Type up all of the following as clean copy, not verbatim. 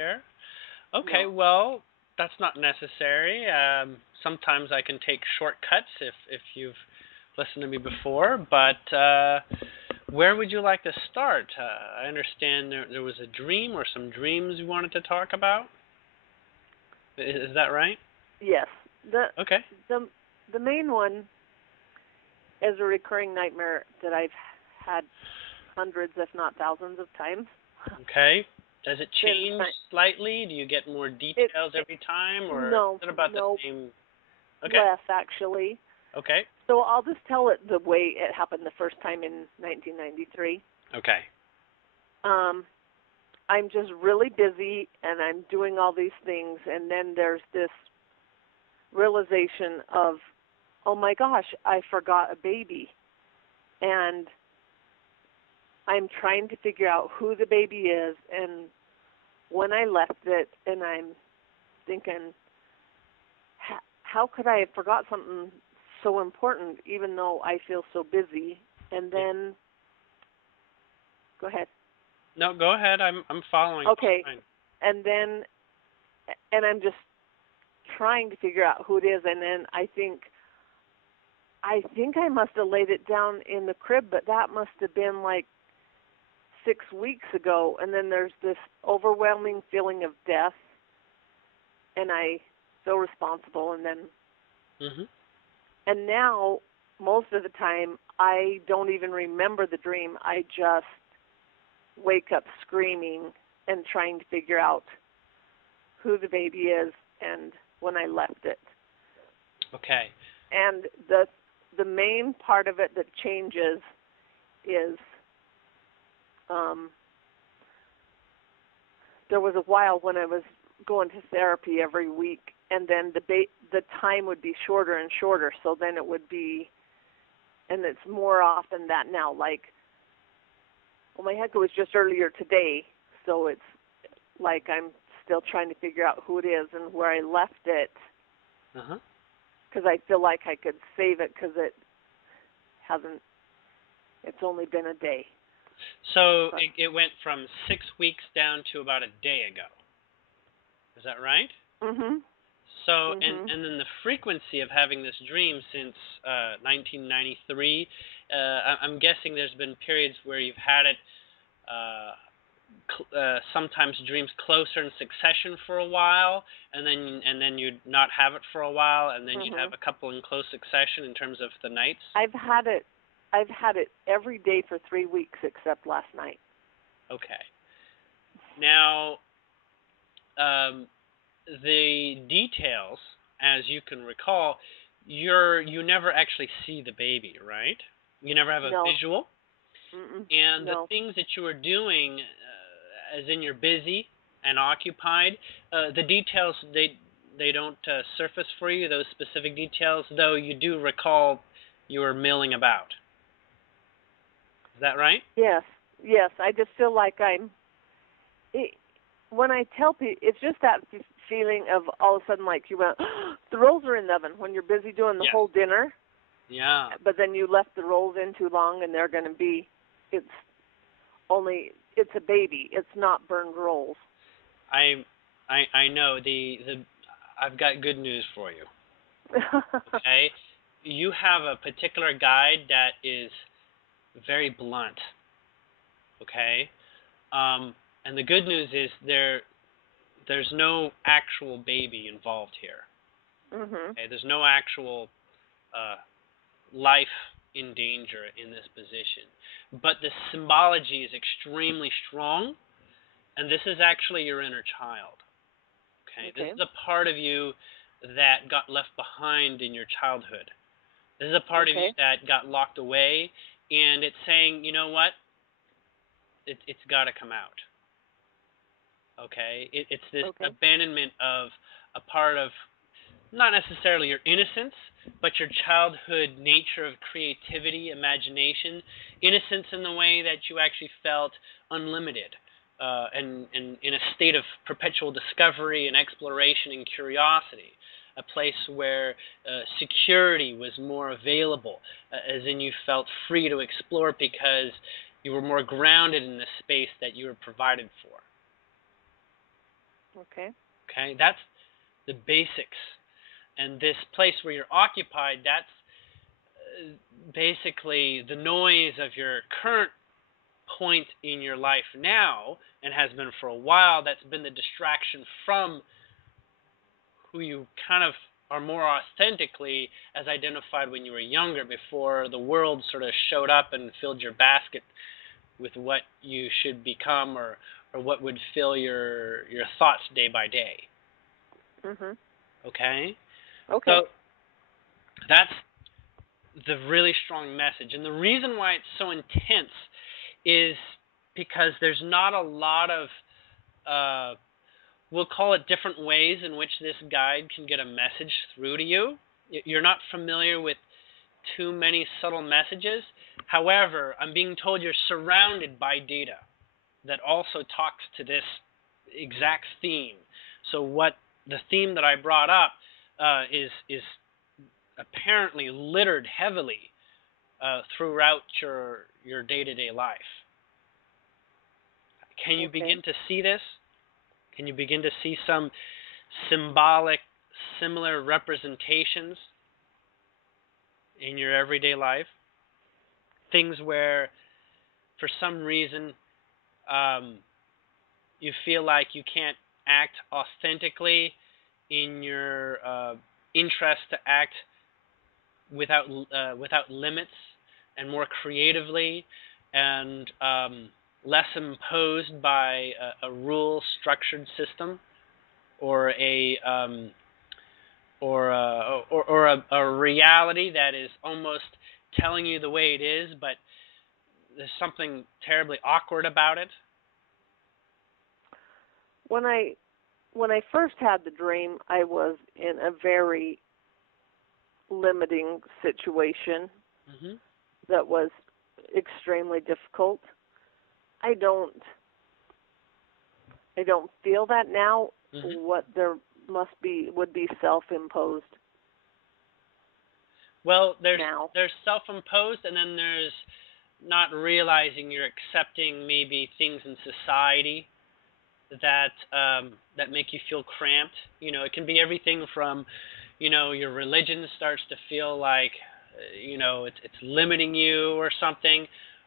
share? Okay, No. well, that's not necessary. Sometimes I can take shortcuts if you've listened to me before, but where would you like to start? I understand there was a dream or some dreams you wanted to talk about. Is that right? Yes. The Okay. the the main one is a recurring nightmare that I've had hundreds, if not thousands, of times. Okay. Does it Since change slightly? Do you get more it, details it every time, or is no it about the no same? Okay. less actually. Okay. So I'll just tell it the way it happened the first time in 1993. Okay. Um, I'm just really busy and I'm doing all these things, and then there's this realization of, oh my gosh, I forgot a baby, and I'm trying to figure out who the baby is and when I left it, and I'm thinking, how could I have forgot something so important even though I feel so busy? And Yeah. then, go ahead. No, go ahead. I'm following. Okay, Fine. and then, and I'm just trying to figure out who it is, and then I think I must have laid it down in the crib, but that must have been like 6 weeks ago, and then there's this overwhelming feeling of death, and I feel responsible, and then, Mhm. and now, most of the time, I don't even remember the dream. I just wake up screaming and trying to figure out who the baby is and when I left it. Okay. And the main part of it that changes is there was a while when I was going to therapy every week, and then the time would be shorter and shorter. So then it would be, and it's more often that now. Like, well, my head was just earlier today, so it's like I'm still trying to figure out who it is and where I left it, Uh-huh. because I feel like I could save it because it hasn't. It's only been a day. So But, it went from 6 weeks down to about a day ago. Is that right? mhm. So Mhm. and then the frequency of having this dream since 1993. I'm guessing there's been periods where you've had it. Uh, Sometimes dreams closer in succession for a while, and then you'd not have it for a while, and then you'd have Mhm. a couple in close succession in terms of the nights. I've had it. I've had it every day for 3 weeks except last night. Okay. Now, um, the details, as you can recall, you never actually see the baby, right? You never have a No. visual, Mm-mm. and the No. things that you are doing, as in you're busy and occupied, the details they don't surface for you. Those specific details, though, you do recall you were milling about. Is that right? Yes. Yes. I just feel like I'm. It, when I tell people, it's just that feeling of all of a sudden, like you went, the rolls are in the oven when you're busy doing the Yes. whole dinner, Yeah. but then you left the rolls in too long, and they're going to be. It's only. It's a baby. It's not burned rolls. I I know the I've got good news for you. Okay, you have a particular guide that is very blunt. Okay, and the good news is there's no actual baby involved here. Mhm. Okay, there's no actual uh, life in danger in this position, but the symbology is extremely strong, and this is actually your inner child. Okay, this Okay. is a part of you that got left behind in your childhood. This is a part of you Okay. that got locked away, and it's saying, you know what? It's got to come out. Okay, it's this Okay. abandonment of a part of not necessarily your innocence, but your childhood nature of creativity, imagination, innocence in the way that you actually felt unlimited, and in a state of perpetual discovery and exploration and curiosity. A place where security was more available, as in you felt free to explore because you were more grounded in the space that you were provided for. Okay. Okay, that's the basics. And this place where you're occupied, that's basically the noise of your current point in your life now, and has been for a while. That's been the distraction from who you kind of are more authentically as identified when you were younger, before the world sort of showed up and filled your basket with what you should become, or what would fill your thoughts day by day. Mhm. Okay? Okay. So that's the really strong message. And the reason why it's so intense is because there's not a lot of, we'll call it, different ways in which this guide can get a message through to you. You're not familiar with too many subtle messages. However, I'm being told you're surrounded by data that also talks to this exact theme. So what the theme that I brought up is apparently littered heavily throughout your day-to-day life. Can you begin to see this? Can you begin to see some symbolic, similar representations in your everyday life? Things where, for some reason, you feel like you can't act authentically in your interest to act without limits, and more creatively, and less imposed by a rule structured system, or a reality that is almost telling you the way it is, but there's something terribly awkward about it. When I first had the dream, I was in a very limiting situation that was extremely difficult. I don't feel that now. What there would be self-imposed. Well, there's self-imposed, and then there's not realizing you're accepting maybe things in society that that make you feel cramped. It can be everything from, your religion starts to feel like, it's limiting you or something,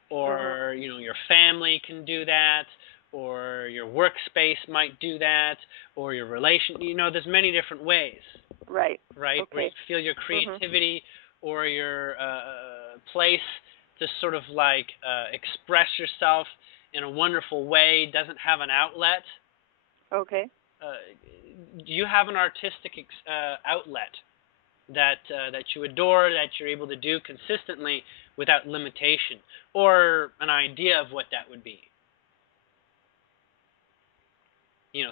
or your family can do that, or your workspace might do that, or your relation. There's many different ways. Right. Right. Okay. Where you feel your creativity or your place to sort of like express yourself in a wonderful way doesn't have an outlet. Okay. Do you have an artistic outlet that you adore, that you're able to do consistently without limitation, or an idea of what that would be?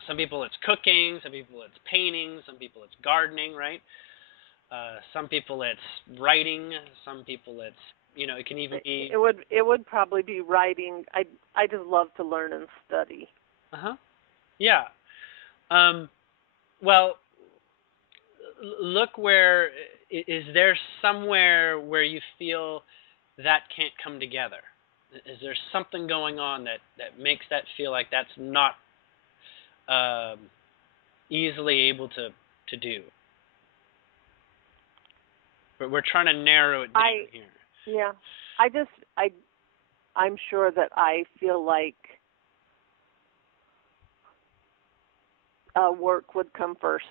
Some people it's cooking, some people it's painting, some people it's gardening, right? Some people it's writing, some people it's, it can even be... It would probably be writing. I just love to learn and study. Yeah. Well, look, where is there somewhere where you feel that can't come together? Is there something going on that makes that feel like that's not easily able to do? But we're trying to narrow it down here. Yeah. I'm sure that I feel like work would come first,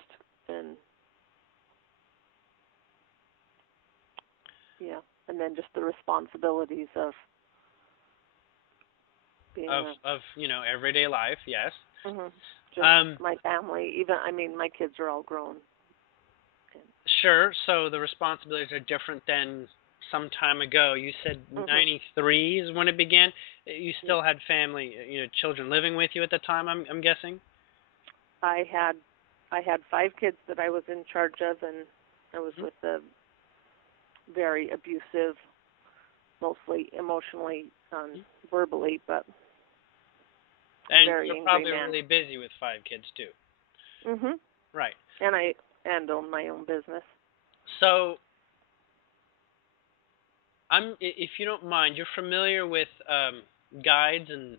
and and then just the responsibilities of being of everyday life. Yes. Just my family. Even my kids are all grown. Sure. So the responsibilities are different than some time ago. You said 93 is when it began. You still had family, children living with you at the time, I'm guessing? I had 5 kids that I was in charge of, and I was with a very abusive, mostly emotionally, verbally, but and very you're angry probably man. really busy with 5 kids too. Right. And I own my own business. So, if you don't mind, you're familiar with guides and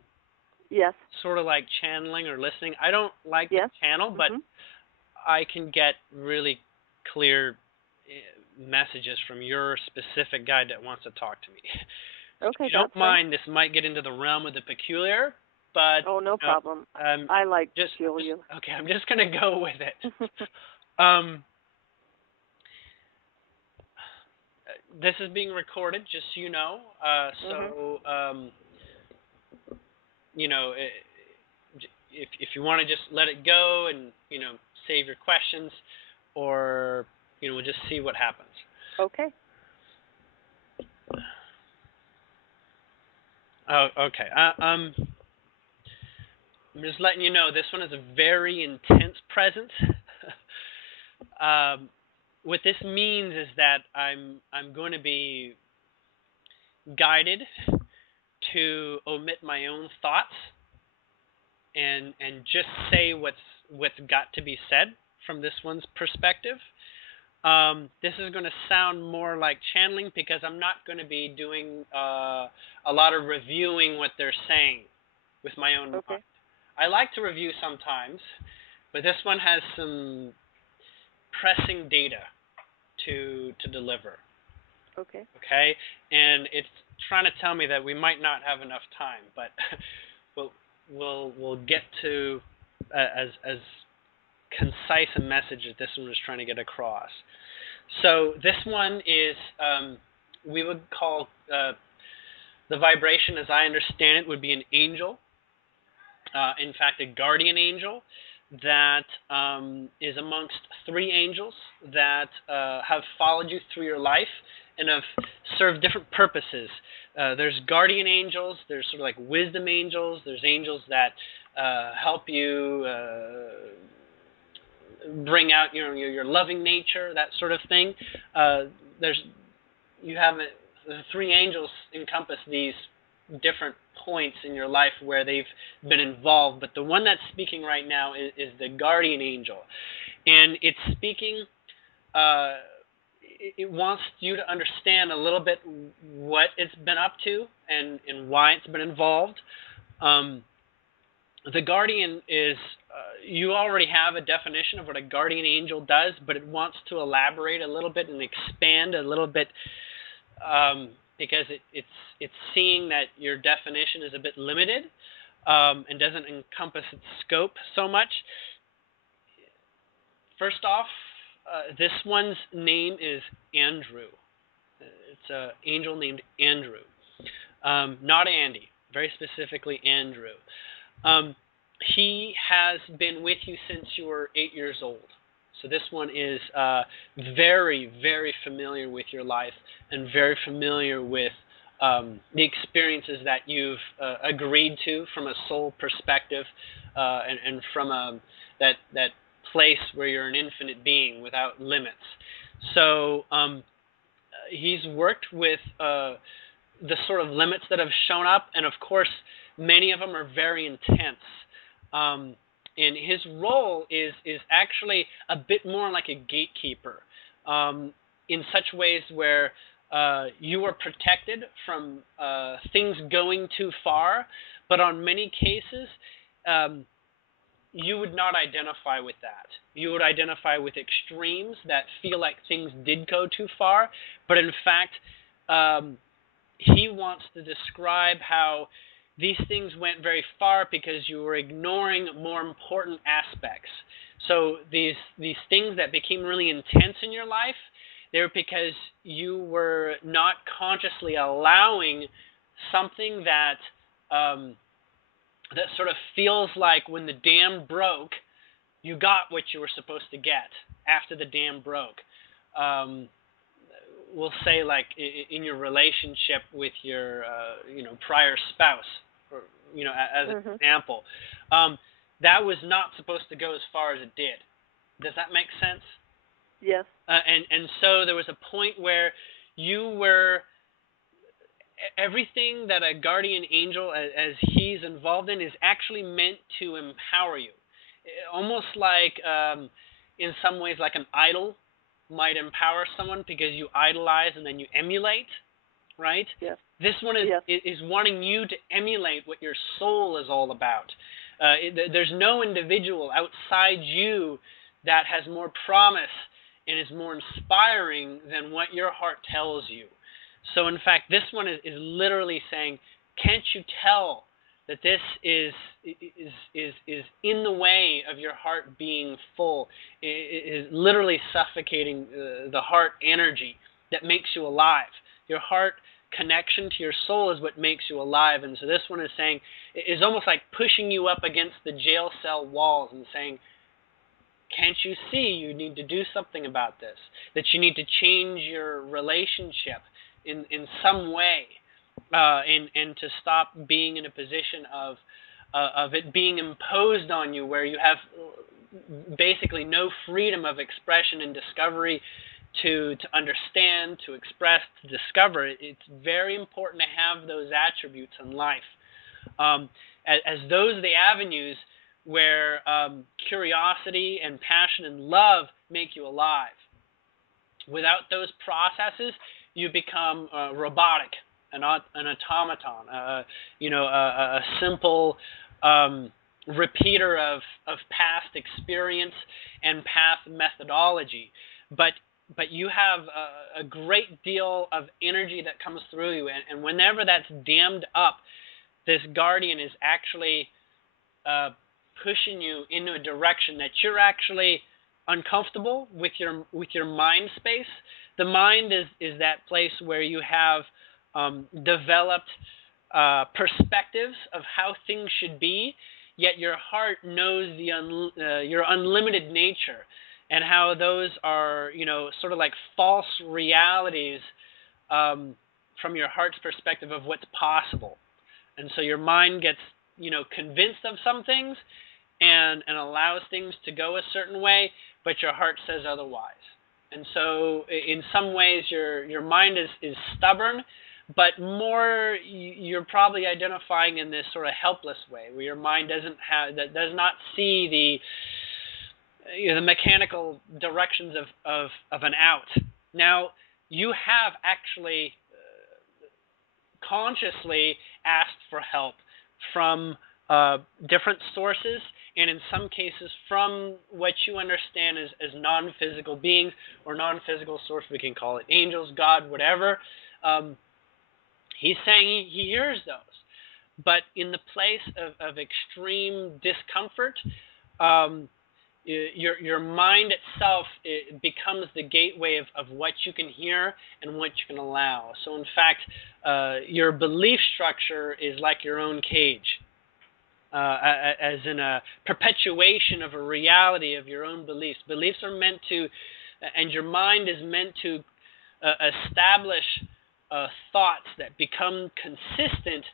Yes. sort of like channeling or listening. I don't like to Yes. channel, but I can get really clear messages from your specific guide that wants to talk to me. Okay, If you that's don't mind, this might get into the realm of the peculiar, but fine. Oh, no problem. I'm I like just peculiar. okay. I'm just gonna go with it. Um, this is being recorded, just so you know. So you know, if you want to just let it go and save your questions, or we'll just see what happens. Okay. Oh, okay. I'm just letting you know this one is a very intense presence. What this means is that I'm going to be guided to omit my own thoughts and just say what's got to be said from this one's perspective. This is going to sound more like channeling because I'm not going to be doing a lot of reviewing what they're saying with my own mind. I like to review sometimes, but this one has some pressing data to deliver. Okay. Okay, and it's trying to tell me that we might not have enough time, but we'll get to as concise a message that this one was trying to get across. So this one is we would call the vibration, as I understand it, would be an angel. In fact, a guardian angel that is amongst three angels that have followed you through your life and have served different purposes. There's guardian angels, there's sort of like wisdom angels, there's angels that help you bring out your loving nature, that sort of thing. The three angels encompass these different points in your life where they've been involved, but the one that's speaking right now is the guardian angel, and it's speaking. It wants you to understand a little bit what it's been up to and why it's been involved. The guardian is, you already have a definition of what a guardian angel does, but it wants to elaborate a little bit and expand a little bit because it's seeing that your definition is a bit limited and doesn't encompass its scope so much. First off, this one's name is Andrew. It's an angel named Andrew, not Andy, very specifically Andrew. He has been with you since you were 8 years old. So this one is very, very familiar with your life and very familiar with the experiences that you've agreed to from a soul perspective and from that place where you're an infinite being without limits. So he's worked with the sort of limits that have shown up, and of course, many of them are very intense. And his role is actually a bit more like a gatekeeper in such ways where you are protected from things going too far, but on many cases, you would not identify with that. You would identify with extremes that feel like things did go too far, but in fact, he wants to describe how these things went very far because you were ignoring more important aspects. So these things that became really intense in your life, they're because you were not consciously allowing something that that sort of feels like when the dam broke, you got what you were supposed to get after the dam broke. We'll say like in your relationship with your prior spouse, or as an example, that was not supposed to go as far as it did. Does that make sense? Yes. And so there was a point where you were everything that a guardian angel, as he's involved in, is actually meant to empower you. Almost like, in some ways, like an idol might empower someone because you idolize and then you emulate, right? Yes. This one is, Yes. is wanting you to emulate what your soul is all about. There's no individual outside you that has more promise and is more inspiring than what your heart tells you. So in fact, this one is literally saying, can't you tell that this is in the way of your heart being full? It is literally suffocating the heart energy that makes you alive. Your heart connection to your soul is what makes you alive. And so this one is saying, is almost like pushing you up against the jail cell walls and saying, can't you see you need to do something about this? That you need to change your relationship in some way, and to stop being in a position of it being imposed on you, where you have basically no freedom of expression and discovery to understand, to express, to discover. It's very important to have those attributes in life, as those are the avenues where curiosity and passion and love make you alive. Without those processes, you become robotic, an automaton, a simple repeater of past experience and past methodology. But you have a great deal of energy that comes through you, and whenever that's dammed up, this guardian is actually pushing you into a direction that you're actually uncomfortable with your mind space. The mind is that place where you have developed perspectives of how things should be, yet your heart knows your unlimited nature, and how those are, sort of like false realities from your heart's perspective of what's possible. And so your mind gets, convinced of some things and allows things to go a certain way, but your heart says otherwise. And so in some ways your mind is stubborn, but more you're probably identifying in this sort of helpless way, where your mind does not see the mechanical directions of an out. Now, you have actually consciously asked for help from different sources, and in some cases from what you understand as non-physical beings or non-physical source. We can call it angels, God, whatever. He's saying he hears those. But in the place of extreme discomfort, your mind itself, it becomes the gateway of what you can hear and what you can allow. So in fact, your belief structure is like your own cage, as in a perpetuation of a reality of your own beliefs. Beliefs are meant to, and your mind is meant to establish thoughts that become consistent,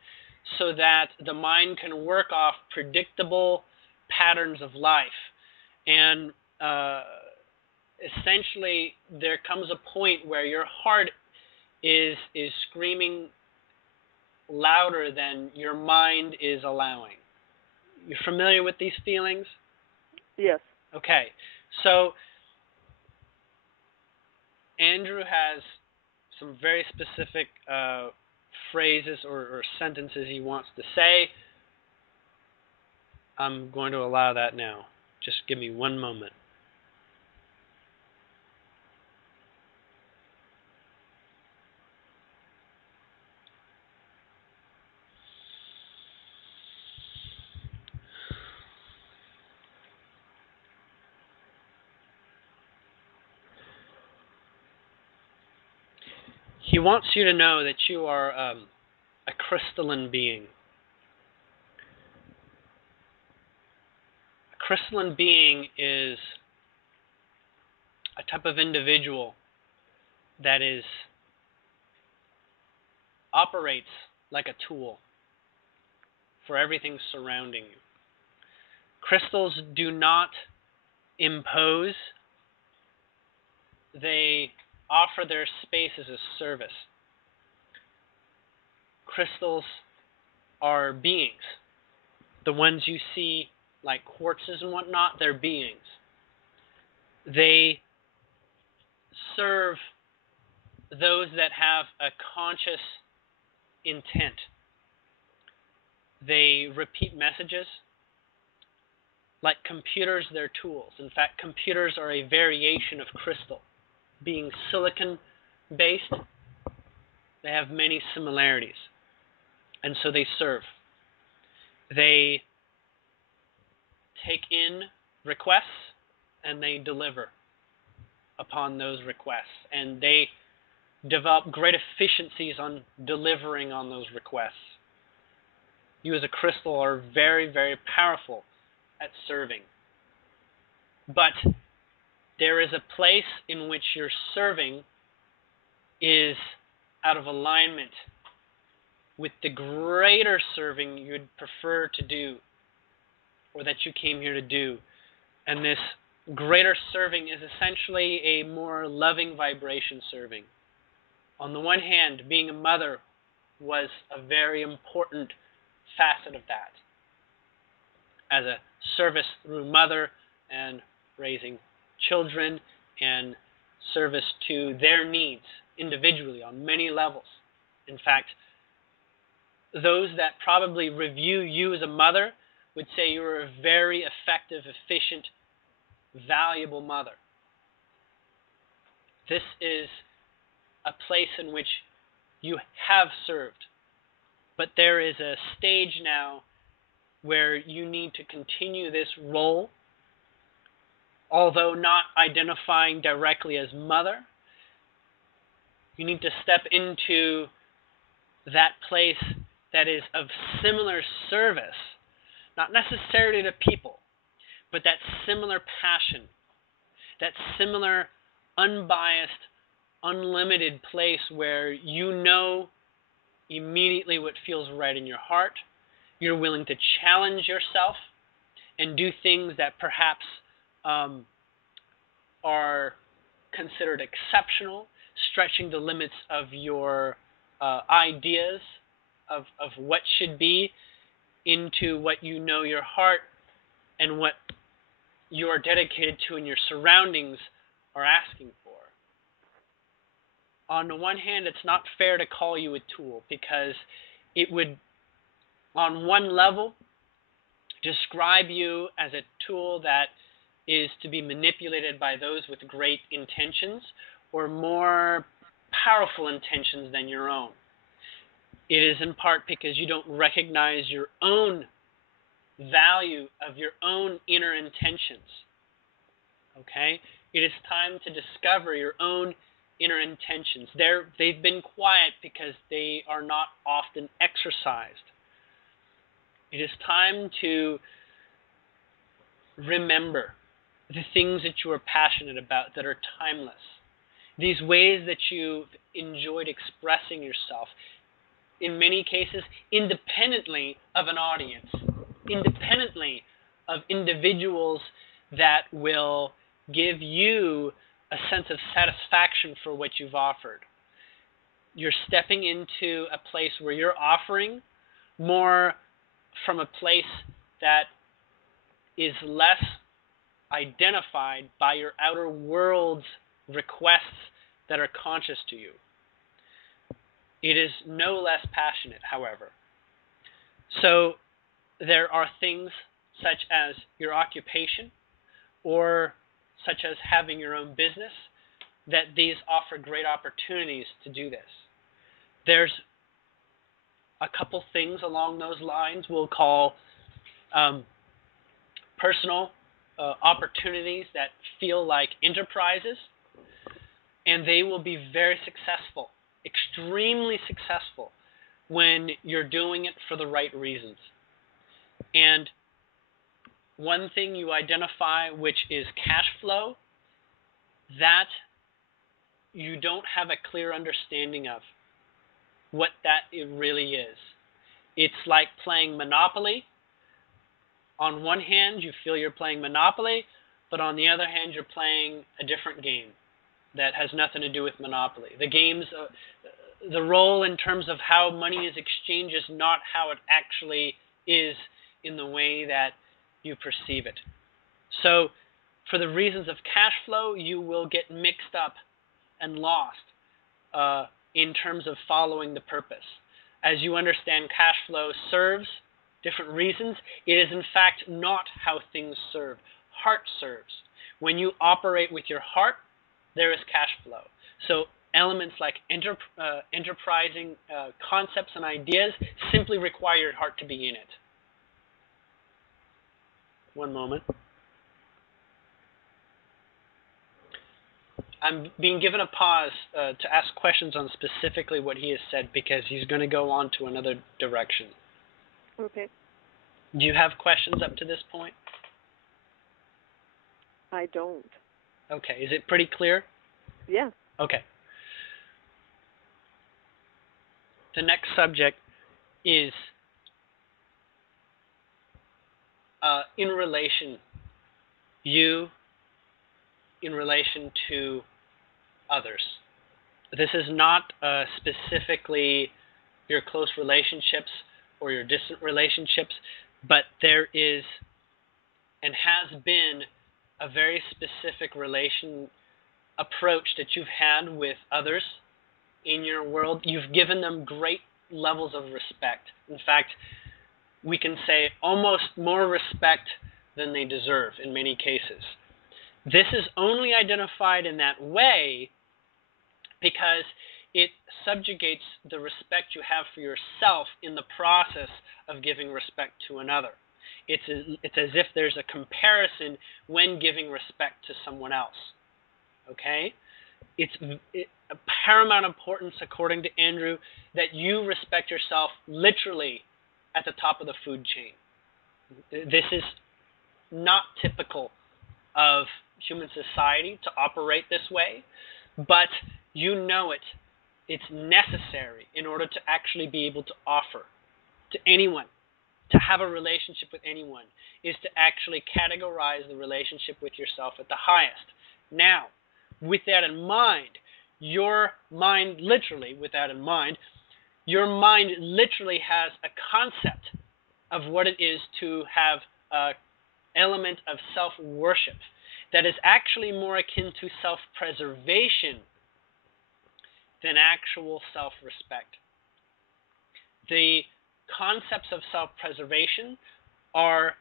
so that the mind can work off predictable patterns of life. And essentially, there comes a point where your heart is screaming louder than your mind is allowing. You're familiar with these feelings? Yes. Okay. So Andrew has some very specific phrases or sentences he wants to say. I'm going to allow that now. Just give me one moment. He wants you to know that you are a crystalline being. A crystalline being is a type of individual that operates like a tool for everything surrounding you. Crystals do not impose. They offer their space as a service. Crystals are beings. The ones you see, like quartzes and whatnot, they're beings. They serve those that have a conscious intent. They repeat messages. Like computers, they're tools. In fact, computers are a variation of crystal. Being silicon-based, they have many similarities. And so they serve. They take in requests and they deliver upon those requests. And they develop great efficiencies on delivering on those requests. You as a crystal are very, very powerful at serving. But there is a place in which your serving is out of alignment with the greater serving you'd prefer to do, or that you came here to do. And this greater serving is essentially a more loving vibration serving. On the one hand, being a mother was a very important facet of that, as a service through mother and raising children and service to their needs individually on many levels. In fact, those that probably review you as a mother would say you are a very effective, efficient, valuable mother. This is a place in which you have served, but there is a stage now where you need to continue this role, although not identifying directly as mother. You need to step into that place that is of similar service, not necessarily to people, but that similar passion, that similar unbiased, unlimited place where you know immediately what feels right in your heart. You're willing to challenge yourself and do things that perhaps are considered exceptional, stretching the limits of your ideas of what should be into what you know your heart and what you are dedicated to and your surroundings are asking for. On the one hand, it's not fair to call you a tool, because it would, on one level, describe you as a tool that is to be manipulated by those with great intentions or more powerful intentions than your own. It is in part because you don't recognize your own value of your own inner intentions. Okay? It is time to discover your own inner intentions. They've been quiet because they are not often exercised. It is time to remember the things that you are passionate about that are timeless. These ways that you've enjoyed expressing yourself, in many cases, independently of an audience, independently of individuals that will give you a sense of satisfaction for what you've offered. You're stepping into a place where you're offering more from a place that is less identified by your outer world's requests that are conscious to you. It is no less passionate, however. So there are things such as your occupation or such as having your own business that these offer great opportunities to do this. There's a couple things along those lines we'll call personal opportunities that feel like enterprises, and they will be very successful, extremely successful, when you're doing it for the right reasons. And one thing you identify, which is cash flow, that you don't have a clear understanding of what that it really is. It's like playing Monopoly. On one hand, you feel you're playing Monopoly, but on the other hand, you're playing a different game that has nothing to do with Monopoly. The game's, the role in terms of how money is exchanged is not how it actually is in the way that you perceive it. So, for the reasons of cash flow, you will get mixed up and lost in terms of following the purpose. As you understand, cash flow serves different reasons. It is in fact not how things serve. Heart serves. When you operate with your heart, there is cash flow. So elements like enterprising concepts and ideas simply require your heart to be in it. One moment. I'm being given a pause to ask questions on specifically what he has said because he's going to go on to another direction. Okay. Do you have questions up to this point? I don't. Okay. Is it pretty clear? Yeah. Okay. The next subject is in relation to others. This is not specifically your close relationships or your distant relationships, but there is and has been a very specific relation approach that you've had with others in your world. You've given them great levels of respect. In fact, we can say almost more respect than they deserve in many cases. This is only identified in that way because it subjugates the respect you have for yourself in the process of giving respect to another. It's as if there's a comparison when giving respect to someone else. Okay? It's a paramount importance, according to Andrew, that you respect yourself literally at the top of the food chain. This is not typical of human society to operate this way, but you know it. It's necessary in order to actually be able to offer to anyone, to have a relationship with anyone, is to actually categorize the relationship with yourself at the highest. Now, with that in mind, your mind literally has a concept of what it is to have an element of self-worship that is actually more akin to self-preservation than actual self-respect. The concepts of self-preservation are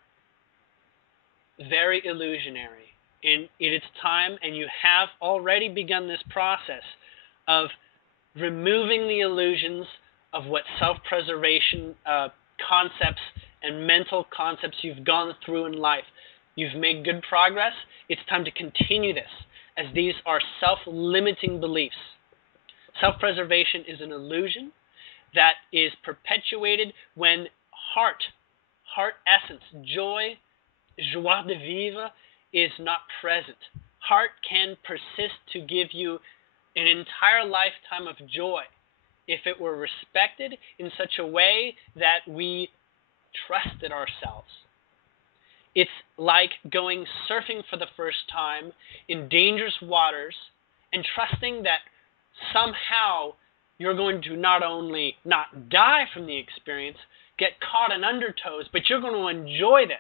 very illusionary. And it is time, and you have already begun this process of removing the illusions of what self-preservation concepts and mental concepts you've gone through in life. You've made good progress. It's time to continue this, as these are self-limiting beliefs. Self-preservation is an illusion that is perpetuated when heart essence, joy, joie de vivre, is not present. Heart can persist to give you an entire lifetime of joy if it were respected in such a way that we trusted ourselves. It's like going surfing for the first time in dangerous waters and trusting that somehow you're going to not only not die from the experience, get caught in undertows, but you're going to enjoy this.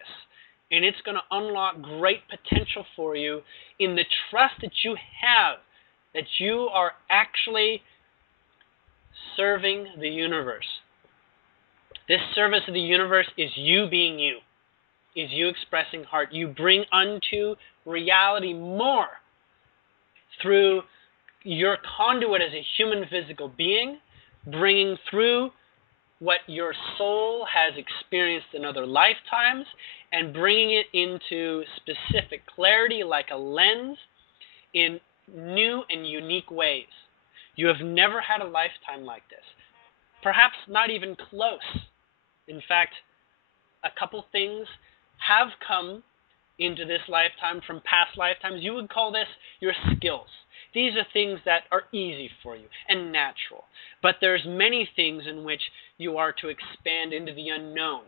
And it's going to unlock great potential for you in the trust that you have that you are actually serving the universe. This service of the universe is you being you, is you expressing heart. You bring unto reality more through your conduit as a human physical being, bringing through what your soul has experienced in other lifetimes and bringing it into specific clarity like a lens in new and unique ways. You have never had a lifetime like this. Perhaps not even close. In fact, a couple things have come into this lifetime from past lifetimes. You would call this your skills. These are things that are easy for you and natural. But there's many things in which you are to expand into the unknown.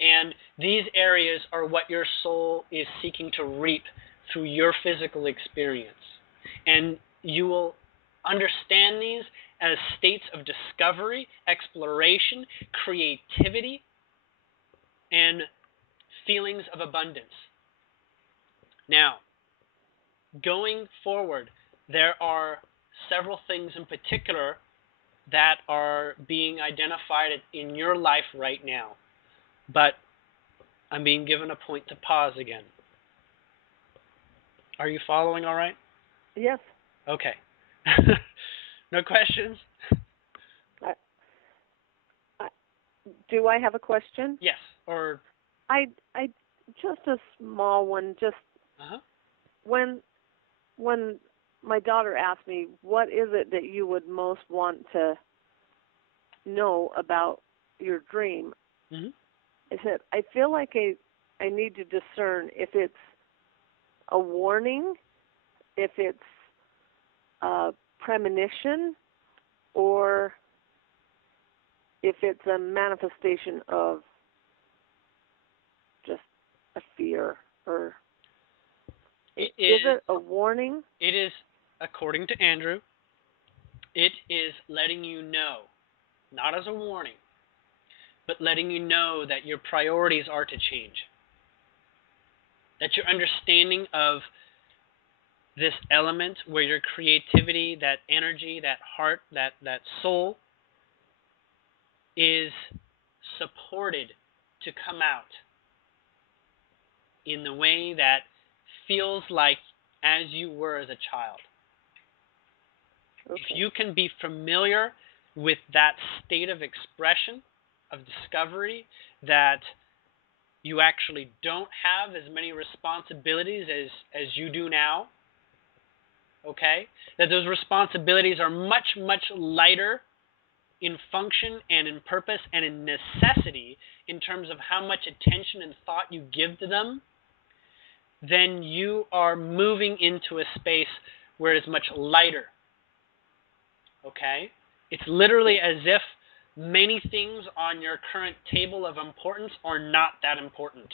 And these areas are what your soul is seeking to reap through your physical experience. And you will understand these as states of discovery, exploration, creativity, and feelings of abundance. Now, going forward, there are several things in particular that are being identified in your life right now. But I'm being given a point to pause again. Are you following all right? Yes. Okay. No questions? Do I have a question? Yes. Or I just a small one. Just when my daughter asked me, what is it that you would most want to know about your dream? I said, I feel like I need to discern if it's a warning, if it's a premonition, or if it's a manifestation of just a fear, or is it a warning? It is, according to Andrew, it is letting you know, not as a warning, but letting you know that your priorities are to change. That your understanding of this element where your creativity, that energy, that heart, that soul is supported to come out in the way that feels like as you were as a child. Okay. If you can be familiar with that state of expression, of discovery, that you actually don't have as many responsibilities as you do now, okay? That those responsibilities are much, much lighter in function and in purpose and in necessity in terms of how much attention and thought you give to them, then you are moving into a space where it's much lighter. Okay? It's literally as if many things on your current table of importance are not that important.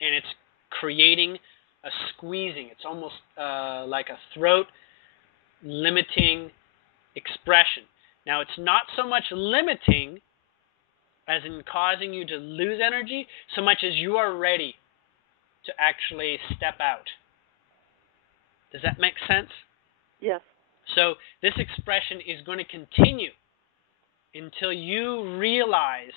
And it's creating a squeezing. It's almost like a throat limiting expression. Now, it's not so much limiting as in causing you to lose energy, so much as you are ready to actually step out. Does that make sense? Yes. So this expression is going to continue until you realize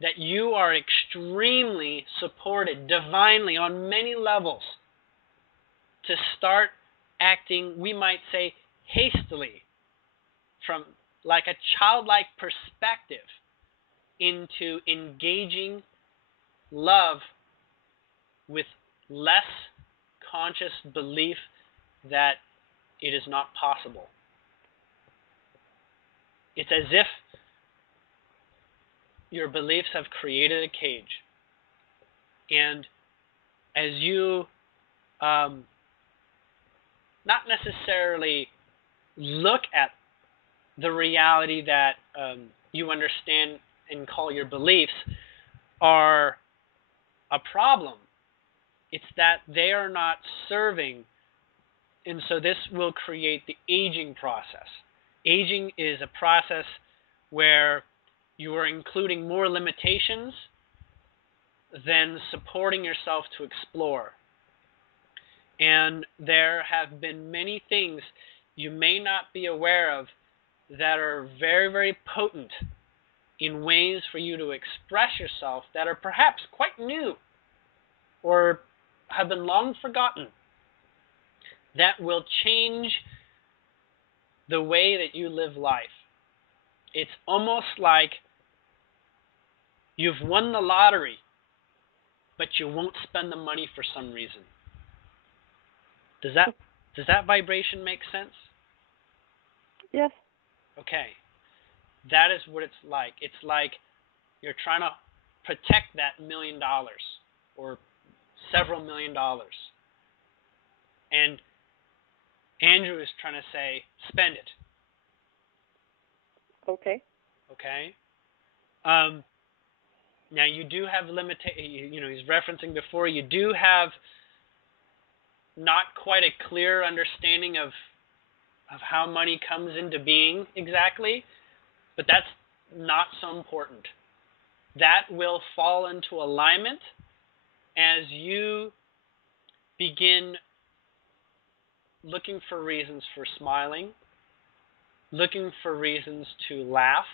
that you are extremely supported divinely on many levels to start acting, we might say, hastily, from like a childlike perspective into engaging love with less conscious belief that it is not possible. It's as if your beliefs have created a cage. And as you not necessarily look at the reality that you understand and call your beliefs are a problem, it's that they are not serving. And so this will create the aging process. Aging is a process where you are including more limitations than supporting yourself to explore. And there have been many things you may not be aware of that are very, very potent in ways for you to express yourself that are perhaps quite new or have been long forgotten, that will change the way that you live life. It's almost like you've won the lottery, but you won't spend the money for some reason. Does that vibration make sense? Yes. Okay. That is what it's like. It's like you're trying to protect that $1 million or several $1 million. And Andrew is trying to say, spend it. Okay. Okay? Now, you do have he's referencing before, you do have not quite a clear understanding of how money comes into being exactly, but that's not so important. That will fall into alignment as you begin looking for reasons for smiling, looking for reasons to laugh,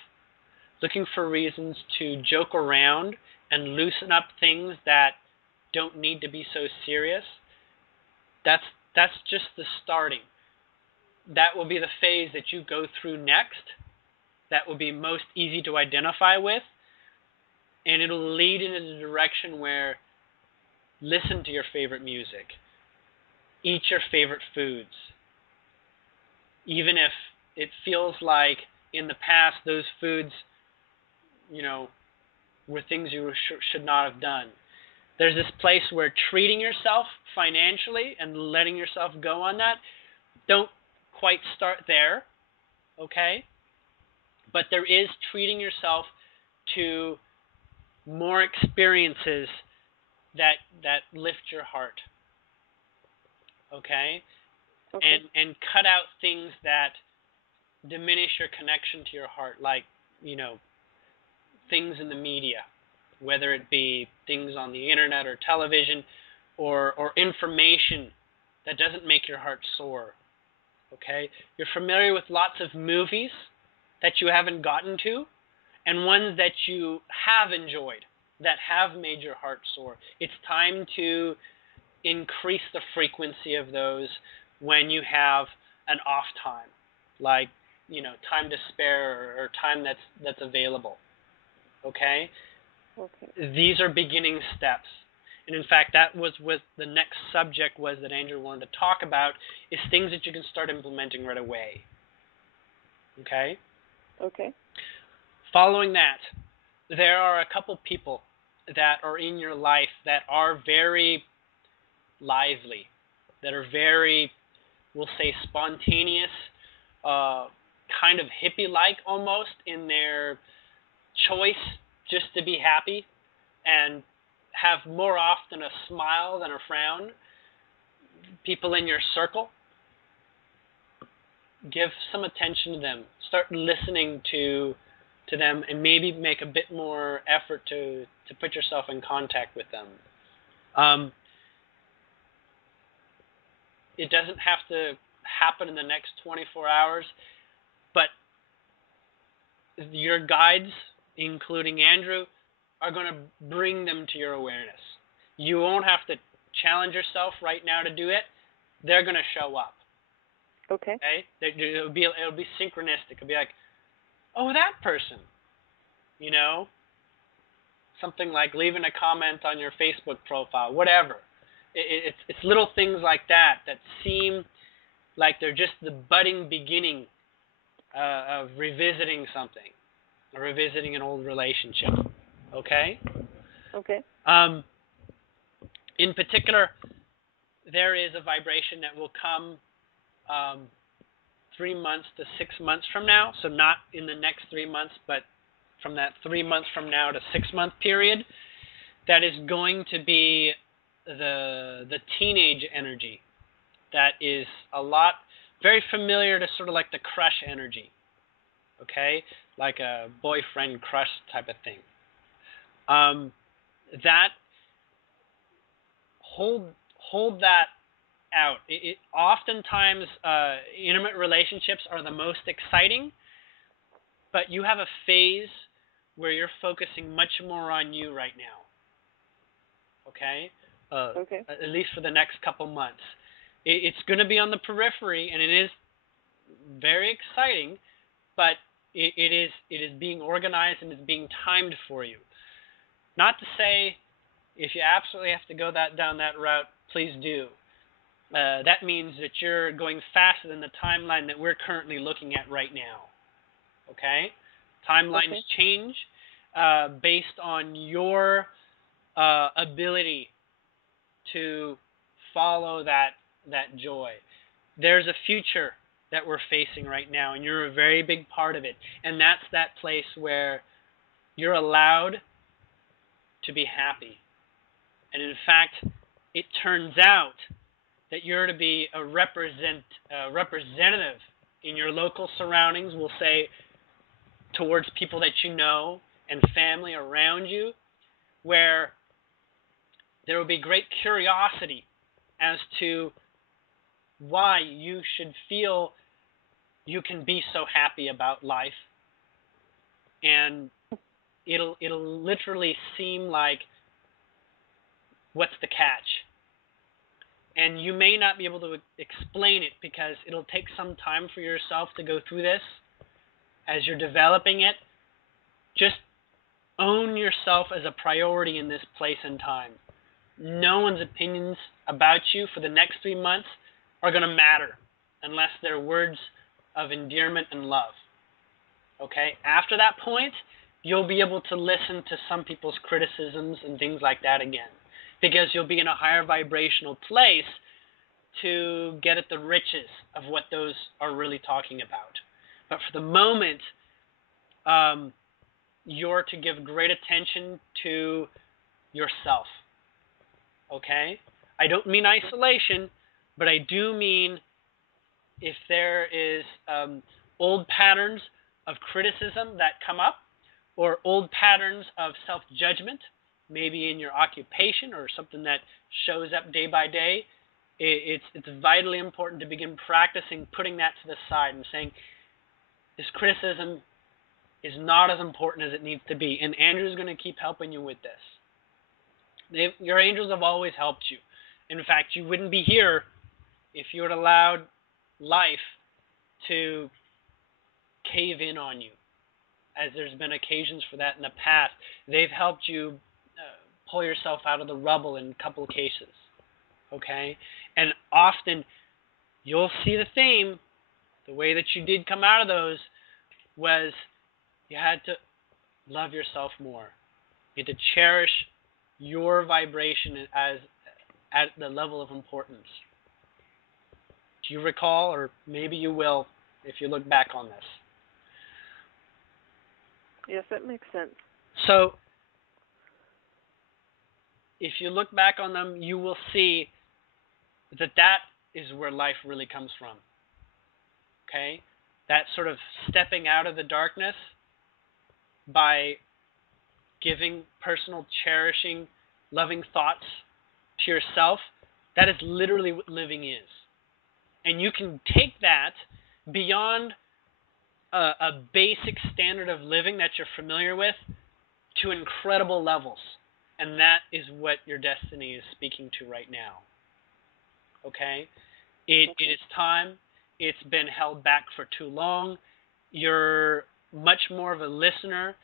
looking for reasons to joke around and loosen up things that don't need to be so serious, that's just the starting. That will be the phase that you go through next. That will be most easy to identify with, and it'll lead in a direction where listen to your favorite music, eat your favorite foods, even if it feels like in the past those foods, were things you should not have done. There's this place where treating yourself financially and letting yourself go on that, don't quite start there, okay? But there is treating yourself to more experiences that lift your heart, okay? And cut out things that diminish your connection to your heart, like, things in the media, whether it be things on the internet or television or information that doesn't make your heart soar, okay? You're familiar with lots of movies that you haven't gotten to and ones that you have enjoyed that have made your heart soar. It's time to increase the frequency of those when you have an off time, like, time to spare or time that's available. Okay? Okay. These are beginning steps. And in fact, that was what the next subject was that Andrew wanted to talk about, is things that you can start implementing right away. Okay? Okay. Following that, there are a couple people that are in your life that are very lively, that are very, we'll say, spontaneous, kind of hippie-like almost in their choice just to be happy and have more often a smile than a frown. People in your circle, give some attention to them. Start listening to them and maybe make a bit more effort to put yourself in contact with them. It doesn't have to happen in the next 24 hours, but your guides, including Andrew, are going to bring them to your awareness. You won't have to challenge yourself right now to do it. They're going to show up. Okay. It'll be synchronistic. It'll be like, oh, that person. Something like leaving a comment on your Facebook profile, whatever. It's little things like that seem like they're just the budding beginning of revisiting something, or revisiting an old relationship. Okay? Okay. In particular, there is a vibration that will come 3 months to 6 months from now. So not in the next 3 months, but from that 3 months from now to 6 month period. That is going to be the teenage energy. That is very familiar to sort of like the crush energy. Okay? Like a boyfriend crush type of thing. That hold that out. Oftentimes intimate relationships are the most exciting, but you have a phase where you're focusing much more on you right now. Okay? Okay. At least for the next couple months. It's going to be on the periphery, and it is very exciting, but it is being organized and it's being timed for you. Not to say if you absolutely have to go down that route, please do. That means that you're going faster than the timeline that we're currently looking at right now. Okay? Timelines change based on your ability to follow that joy. There's a future that we're facing right now, and you're a very big part of it. And that's that place where you're allowed to be happy. And in fact, it turns out that you're to be a representative in your local surroundings, we'll say, towards people that you know and family around you, where there will be great curiosity as to why you should feel you can be so happy about life, and it'll literally seem like, what's the catch? And you may not be able to explain it because it'll take some time for yourself to go through this as you're developing it. Just own yourself as a priority in this place and time. No one's opinions about you for the next 3 months are going to matter unless they're words of endearment and love. Okay? After that point, you'll be able to listen to some people's criticisms and things like that again, because you'll be in a higher vibrational place to get at the riches of what those are really talking about. But for the moment, you're to give great attention to yourself. Okay? I don't mean isolation, but I do mean if there is old patterns of criticism that come up, or old patterns of self-judgment, maybe in your occupation or something that shows up day by day, it's vitally important to begin practicing putting that to the side and saying, this criticism is not as important as it needs to be. And Andrew's going to keep helping you with this. Your angels have always helped you. In fact, you wouldn't be here if you had allowed life to cave in on you, as there's been occasions for that in the past. They've helped you pull yourself out of the rubble in a couple of cases. Okay? And often you'll see the theme. The way that you did come out of those was you had to love yourself more. You had to cherish your vibration as at the level of importance. Do you recall, or maybe you will if you look back on this? Yes, that makes sense. So, if you look back on them, you will see that that is where life really comes from. Okay? That sort of stepping out of the darkness by giving personal, cherishing, loving thoughts to yourself, that is literally what living is. And you can take that beyond a basic standard of living that you're familiar with to incredible levels. And that is what your destiny is speaking to right now. Okay? It is time. It's been held back for too long. You're much more of a listener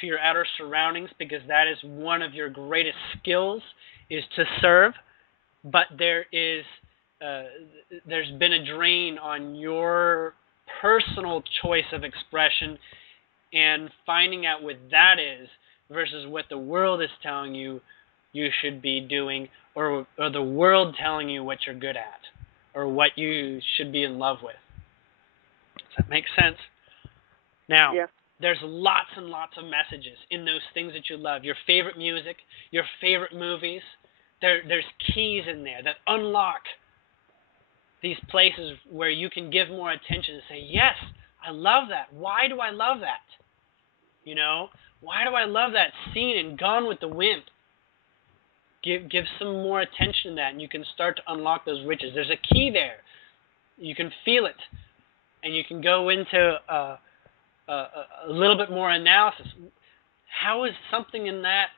to your outer surroundings, because that is one of your greatest skills, is to serve. But there's been a drain on your personal choice of expression and finding out what that is versus what the world is telling you you should be doing, or the world telling you what you're good at or what you should be in love with. Does that make sense? Now, yeah. There's lots and lots of messages in those things that you love. Your favorite music, your favorite movies. There's keys in there that unlock these places where you can give more attention and say, yes, I love that. Why do I love that? You know, why do I love that scene in Gone with the Wind? Give some more attention to that, and you can start to unlock those riches. There's a key there. You can feel it, and you can go into a little bit more analysis. How is something in that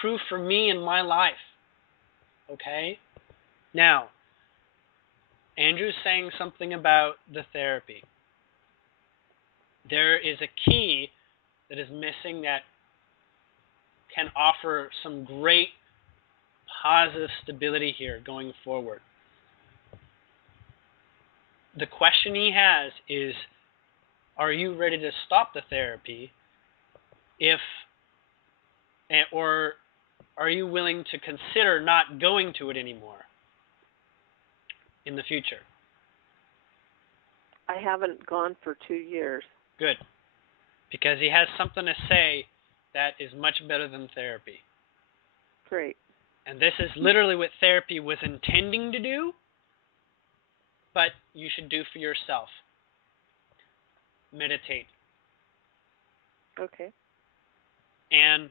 true for me in my life? Okay? Now, Andrew's saying something about the therapy. There is a key that is missing that can offer some great positive stability here going forward. The question he has is, are you ready to stop the therapy, or are you willing to consider not going to it anymore in the future? I haven't gone for 2 years. Good. Because he has something to say that is much better than therapy. Great. And this is literally what therapy was intending to do, but you should do for yourself. Meditate. Okay. And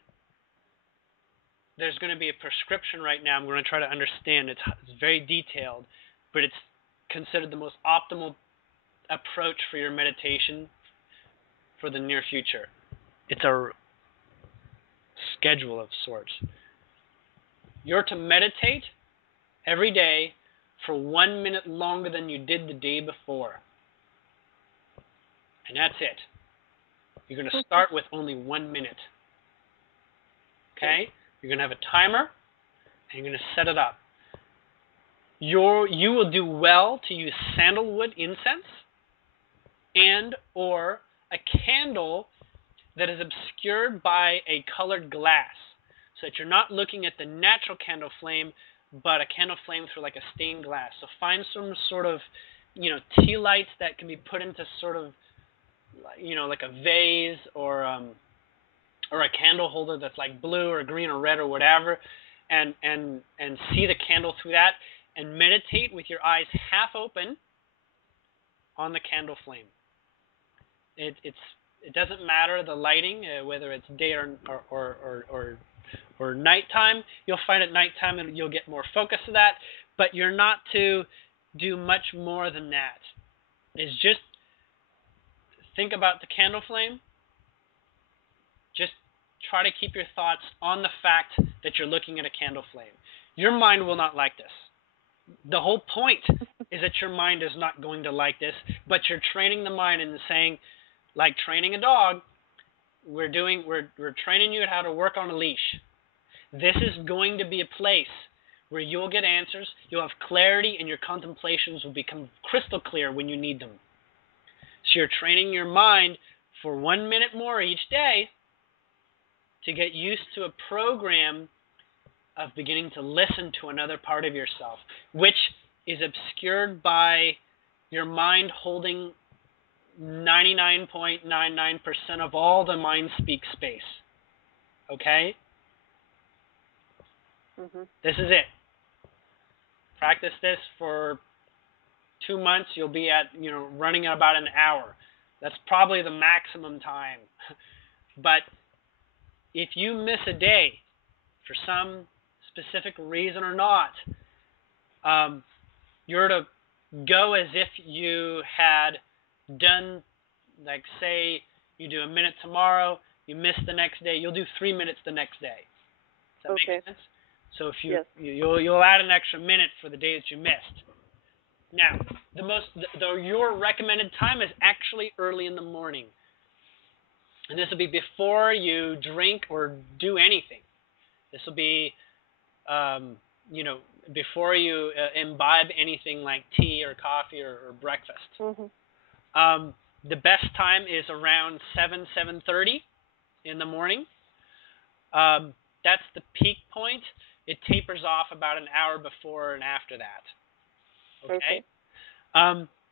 there's going to be a prescription right now. I'm going to try to understand. It's very detailed, but it's considered the most optimal approach for your meditation for the near future. It's a schedule of sorts. You're to meditate every day for 1 minute longer than you did the day before. And that's it. You're going to start with only 1 minute. Okay? You're going to have a timer, and you're going to set it up. You will do well to use sandalwood incense and or a candle that is obscured by a colored glass, so that you're not looking at the natural candle flame, but a candle flame through like a stained glass. So find some sort of, tea lights that can be put into sort of, like a vase or a candle holder that's like blue or green or red or whatever, and see the candle through that, and meditate with your eyes half open on the candle flame. It doesn't matter the lighting, whether it's day or nighttime. You'll find at nighttime you'll get more focus to that, but you're not to do much more than that. It's just think about the candle flame. Just try to keep your thoughts on the fact that you're looking at a candle flame. Your mind will not like this. The whole point is that your mind is not going to like this, but you're training the mind and saying, like training a dog, we're training you at how to work on a leash. This is going to be a place where you'll get answers, you'll have clarity, and your contemplations will become crystal clear when you need them. So you're training your mind for 1 minute more each day to get used to a program of beginning to listen to another part of yourself, which is obscured by your mind holding 99.99% of all the mind speak space. Okay? Mm-hmm. This is it. Practice this for 2 months. You'll be at, running at about an hour. That's probably the maximum time. But if you miss a day for some specific reason or not, you're to go as if you had done, like say you do a minute tomorrow, you miss the next day, you'll do 3 minutes the next day. Does that make sense? So if you'll add an extra minute for the day that you missed. Now, your recommended time is actually early in the morning. And this will be before you drink or do anything. This will be, before you imbibe anything like tea or coffee or breakfast. Mm-hmm. The best time is around 7:30 in the morning. That's the peak point. It tapers off about an hour before and after that. Okay?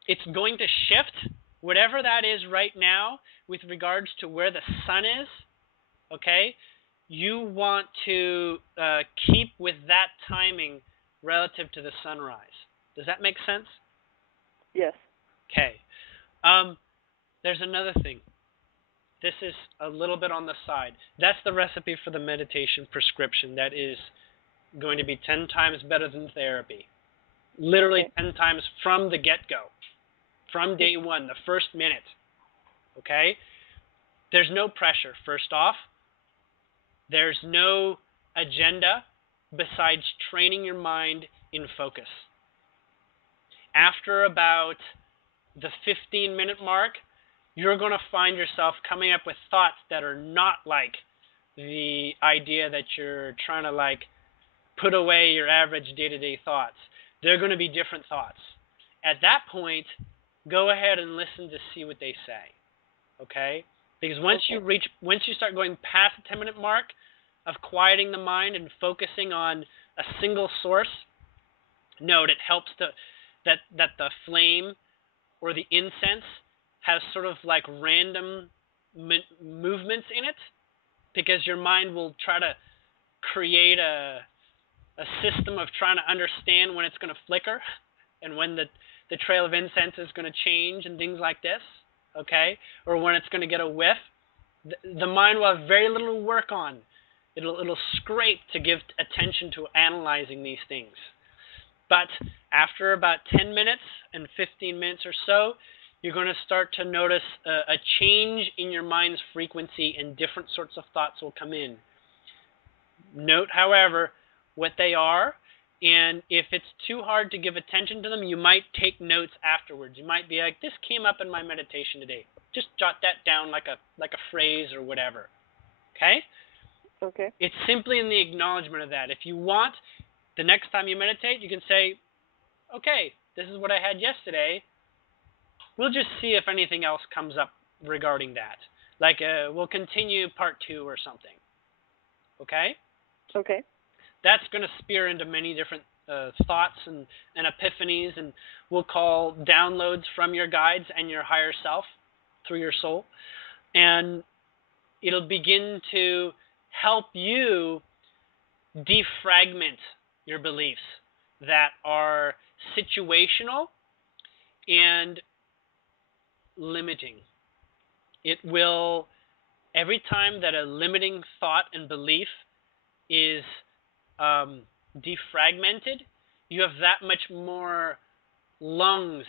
It's going to shift, whatever that is right now, with regards to where the sun is. Okay? You want to keep with that timing relative to the sunrise. Does that make sense? Yes. Okay. There's another thing. This is a little bit on the side. That's the recipe for the meditation prescription. That is going to be 10 times better than therapy. Literally 10 times from the get-go. From day one, the first minute. Okay? There's no pressure, first off. There's no agenda besides training your mind in focus. After about the 15-minute mark, you're going to find yourself coming up with thoughts that are not like the idea that you're trying to put away your average day-to-day thoughts. They're going to be different thoughts. At that point, go ahead and listen to see what they say. Okay? Because once you start going past the 10-minute mark of quieting the mind and focusing on a single source, note it helps that the flame or the incense has sort of like random movements in it, because your mind will try to create a system of trying to understand when it's going to flicker and when the trail of incense is going to change and things like this, okay? Or when it's going to get a whiff. The mind will have very little to work on. It'll scrape to give attention to analyzing these things. But after about 10 minutes and 15 minutes or so, You're going to start to notice a change in your mind's frequency, and different sorts of thoughts will come in. Note, however, what they are, and if it's too hard to give attention to them, you might take notes afterwards. You might be like, this came up in my meditation today. Just jot that down like a phrase or whatever. Okay? Okay. It's simply in the acknowledgement of that. If you want, the next time you meditate, you can say, okay, this is what I had yesterday. We'll just see if anything else comes up regarding that. Like, we'll continue part 2 or something. Okay? Okay. That's going to spear into many different thoughts and epiphanies, and we'll call downloads from your guides and your higher self through your soul. And it'll begin to help you defragment your beliefs that are situational and limiting. It will, every time that a limiting thought and belief is defragmented, you have that much more lung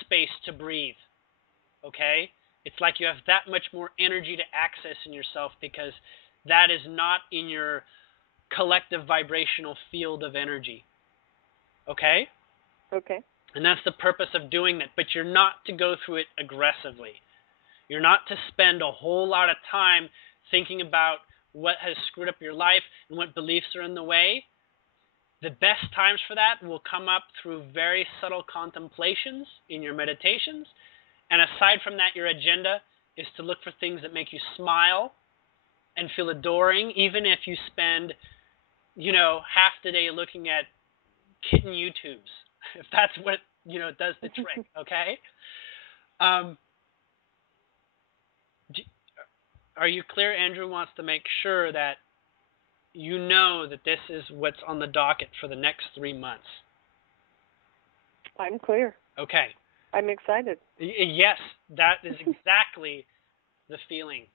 space to breathe. Okay? It's like you have that much more energy to access in yourself, because that is not in your collective vibrational field of energy. Okay? Okay. And that's the purpose of doing that. But you're not to go through it aggressively. You're not to spend a whole lot of time thinking about what has screwed up your life and what beliefs are in the way. The best times for that will come up through very subtle contemplations in your meditations. And aside from that, your agenda is to look for things that make you smile and feel adoring, even if you spend, half the day looking at kitten YouTubes, if that's what, does the trick, okay? Are you clear? Andrew wants to make sure that you know that this is what's on the docket for the next 3 months. I'm clear. Okay. I'm excited. Yes, that is exactly the feeling.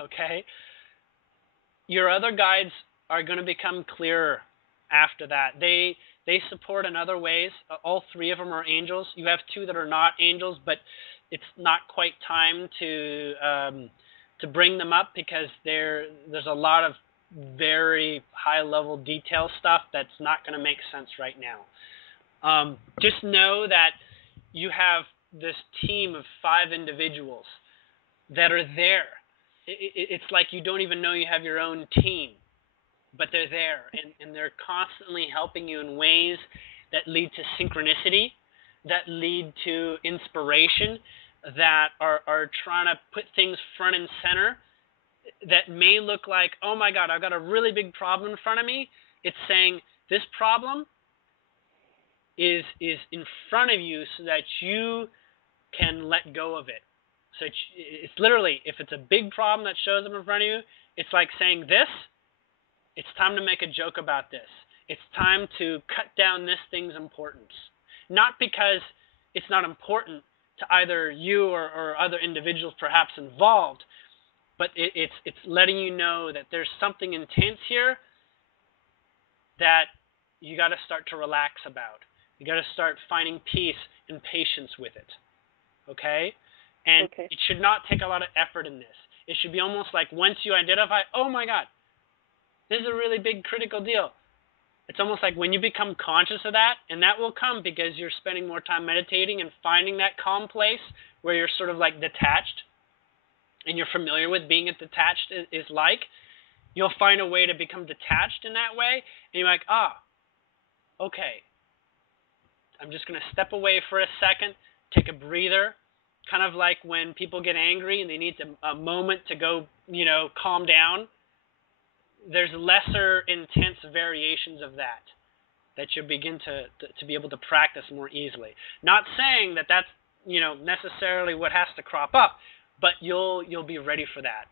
Okay? Your other guides are going to become clearer after that. They support in other ways. All 3 of them are angels. You have 2 that are not angels, but it's not quite time to bring them up, because there's a lot of very high-level detail stuff that's not going to make sense right now. Just know that you have this team of 5 individuals that are there. It's like you don't even know you have your own team, but they're there, and they're constantly helping you in ways that lead to synchronicity, that lead to inspiration, that are trying to put things front and center, that may look like, oh my God, I've got a really big problem in front of me. It's saying this problem is in front of you so that you can let go of it. So it's literally, if it's a big problem that shows up in front of you, it's like saying this, it's time to make a joke about this. It's time to cut down this thing's importance. Not because it's not important to either you or other individuals perhaps involved, but it's letting you know that there's something intense here that you got to start to relax about. You got to start finding peace and patience with it. Okay? And It should not take a lot of effort in this. It should be almost like once you identify, oh my God, this is a really big critical deal. It's almost like when you become conscious of that, and that will come because you're spending more time meditating and finding that calm place where you're sort of like detached, and you're familiar with being detached is like, you'll find a way to become detached in that way, and you're like, okay, I'm just going to step away for a second, take a breather, kind of like when people get angry and they need a moment to go, calm down. There's lesser intense variations of that you'll begin to be able to practice more easily. Not saying that that's, necessarily what has to crop up, but you'll be ready for that.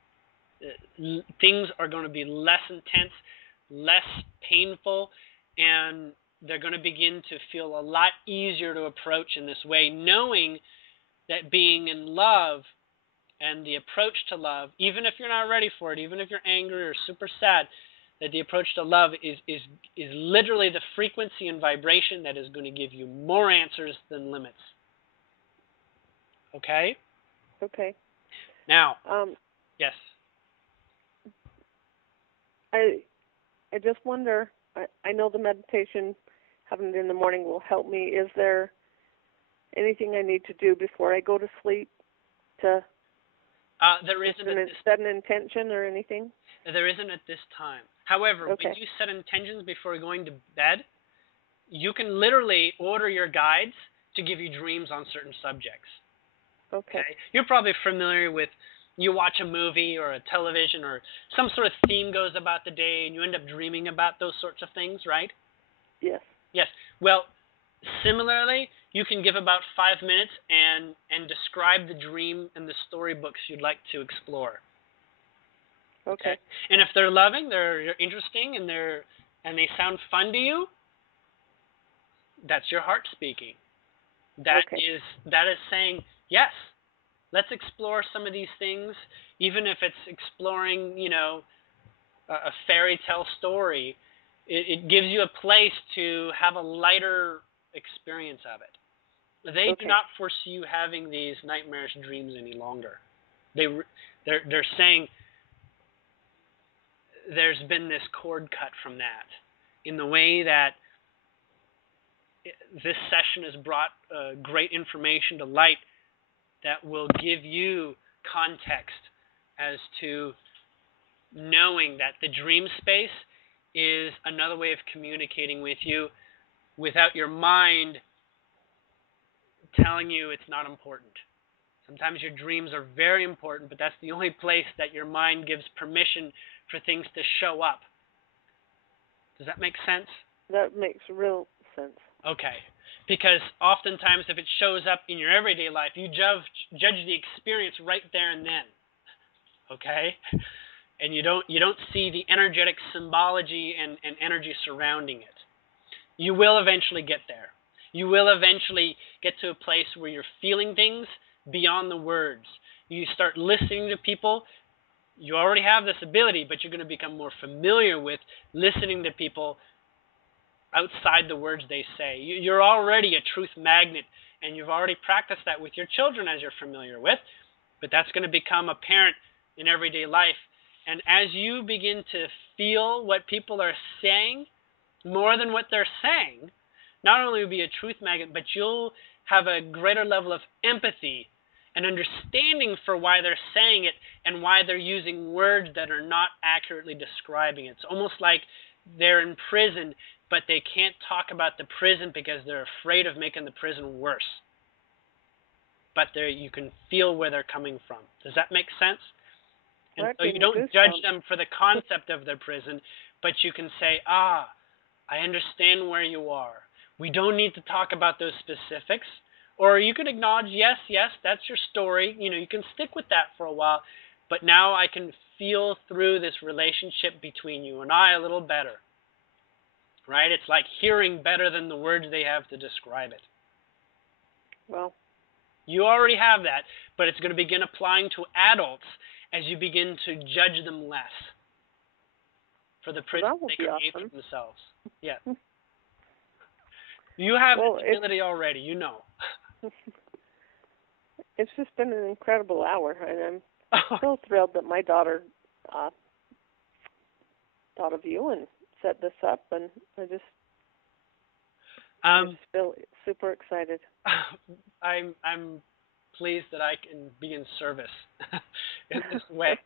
Things are going to be less intense, less painful, and they're going to begin to feel a lot easier to approach in this way, knowing that being in love and the approach to love, even if you're not ready for it, even if you're angry or super sad, that the approach to love is literally the frequency and vibration that is going to give you more answers than limits. Okay? Okay. Now, yes. I just wonder. I know the meditation, having it in the morning, will help me. Is there anything I need to do before I go to sleep to There isn't set an intention or anything? There isn't at this time. However, Okay. when you set intentions before going to bed, you can literally order your guides to give you dreams on certain subjects. Okay. You're probably familiar with, you watch a movie or a television or some sort of theme goes about the day and you end up dreaming about those sorts of things, right? Yes. Yes. Well, similarly, you can give about 5 minutes and describe the dream and the storybooks you'd like to explore. Okay. And if they're loving, they're interesting, and they sound fun to you, that's your heart speaking. That is saying, yes, let's explore some of these things, even if it's exploring, a fairy tale story. It gives you a place to have a lighter experience of it. They do not foresee you having these nightmarish dreams any longer. They're saying there's been this cord cut from that, in the way that this session has brought great information to light that will give you context as to knowing that the dream space is another way of communicating with you without your mind telling you it's not important. Sometimes your dreams are very important, but that's the only place that your mind gives permission for things to show up. Does that make sense? That makes real sense. Okay. Because oftentimes if it shows up in your everyday life, you judge the experience right there and then. Okay? And you don't see the energetic symbology and energy surrounding it. You will eventually get there. You will eventually get to a place where you're feeling things beyond the words. You start listening to people. You already have this ability, but you're going to become more familiar with listening to people outside the words they say. You're already a truth magnet, and you've already practiced that with your children, as you're familiar with, but that's going to become apparent in everyday life. And as you begin to feel what people are saying more than what they're saying, not only will you be a truth magnet, but you'll have a greater level of empathy and understanding for why they're saying it and why they're using words that are not accurately describing it. It's almost like they're in prison, but they can't talk about the prison because they're afraid of making the prison worse. But you can feel where they're coming from. Does that make sense? And so you don't judge them for the concept of their prison, but you can say, I understand where you are. We don't need to talk about those specifics. Or you can acknowledge, yes, that's your story. You can stick with that for a while. But now I can feel through this relationship between you and I a little better. Right? It's like hearing better than the words they have to describe it. Well, you already have that, but it's going to begin applying to adults as you begin to judge them less for the prison they create for themselves. Yeah. You have this ability already, you know. It's just been an incredible hour, and I'm so thrilled that my daughter thought of you and set this up, and I just feel super excited. I'm pleased that I can be in service in this way,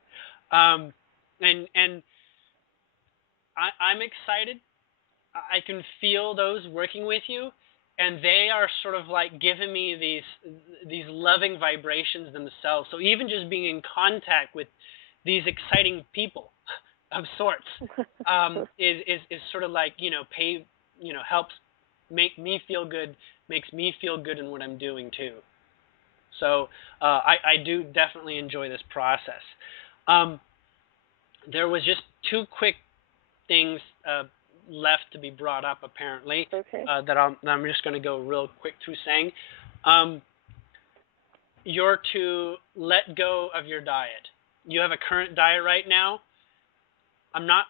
and I'm excited. I can feel those working with you, and they are sort of like giving me these loving vibrations themselves. So even just being in contact with these exciting people of sorts is sort of like helps make me feel good, makes me feel good in what I'm doing too. So I do definitely enjoy this process. There was just two quick things left to be brought up, apparently, that I'm just going to go real quick through saying. You're to let go of your diet. You have a current diet right now. I'm not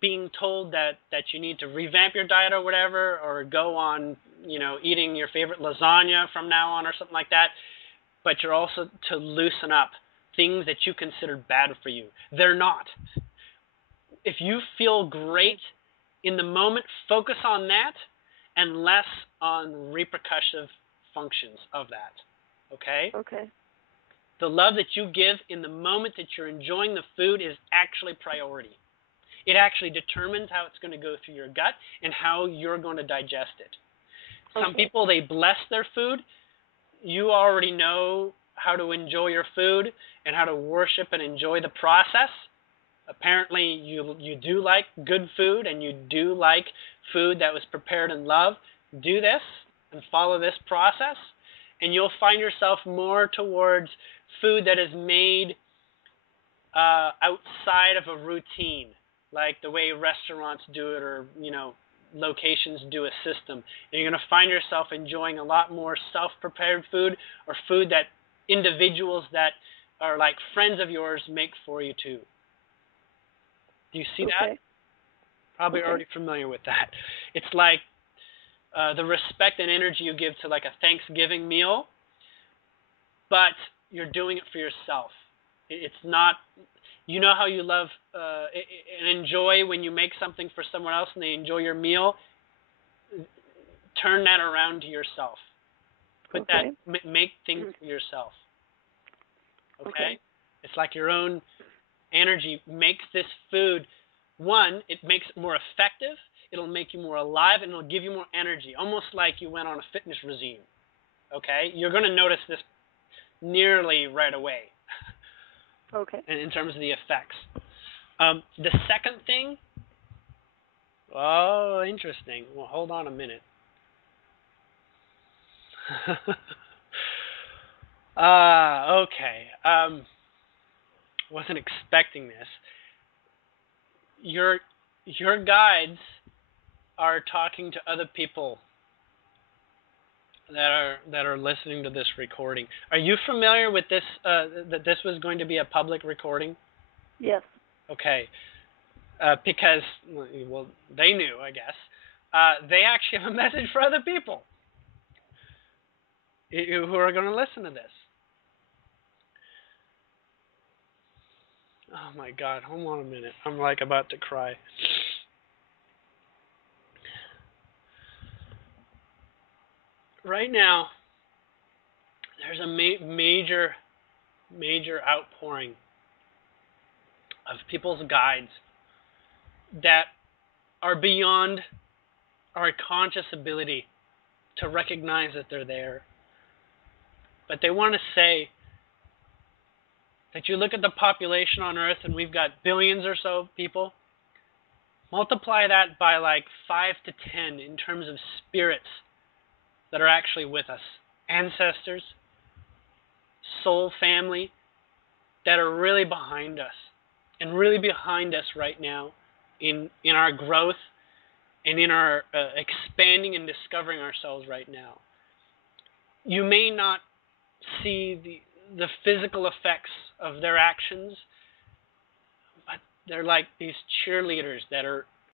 being told that you need to revamp your diet or whatever, or go on, eating your favorite lasagna from now on or something like that. but you're also to loosen up things that you consider bad for you. They're not. If you feel great in the moment, focus on that and less on repercussive functions of that. Okay? Okay. The love that you give in the moment that you're enjoying the food is actually priority. It actually determines how it's going to go through your gut and how you're going to digest it. Some people, they bless their food. You already know how to enjoy your food and how to worship and enjoy the process. Apparently, you do like good food and you do like food that was prepared in love. Do this and follow this process, and you'll find yourself more towards food that is made outside of a routine, like the way restaurants do it, or locations do a system. And you're going to find yourself enjoying a lot more self-prepared food, or food that individuals that are like friends of yours make for you too. Do you see that? Probably already familiar with that. It's like the respect and energy you give to like a Thanksgiving meal, but you're doing it for yourself. It's not, you know how you love and enjoy when you make something for someone else and they enjoy your meal? Turn that around to yourself. Put that, make things for yourself. Okay? It's like your own energy makes this food, one, it makes it more effective, it'll make you more alive, and it'll give you more energy, almost like you went on a fitness regime. Okay? You're going to notice this nearly right away. Okay. In terms of the effects. The second thing, oh, interesting. Well, hold on a minute. Okay. Wasn't expecting this. Your guides are talking to other people that are listening to this recording. Are you familiar with this? That this was going to be a public recording? Yes. Okay. Because they knew, I guess. They actually have a message for other people who are going to listen to this. Oh my God! Hold on a minute. I'm like about to cry. Right now, there's a major outpouring of people's guides that are beyond our conscious ability to recognize that they're there. But they want to say that you look at the population on Earth and we've got billions or so people. Multiply that by like 5 to 10 in terms of spirits that are actually with us. Ancestors, soul family that are really behind us and really behind us right now in our growth and in our expanding and discovering ourselves right now. You may not see the physical effects of their actions, but they're like these cheerleaders that are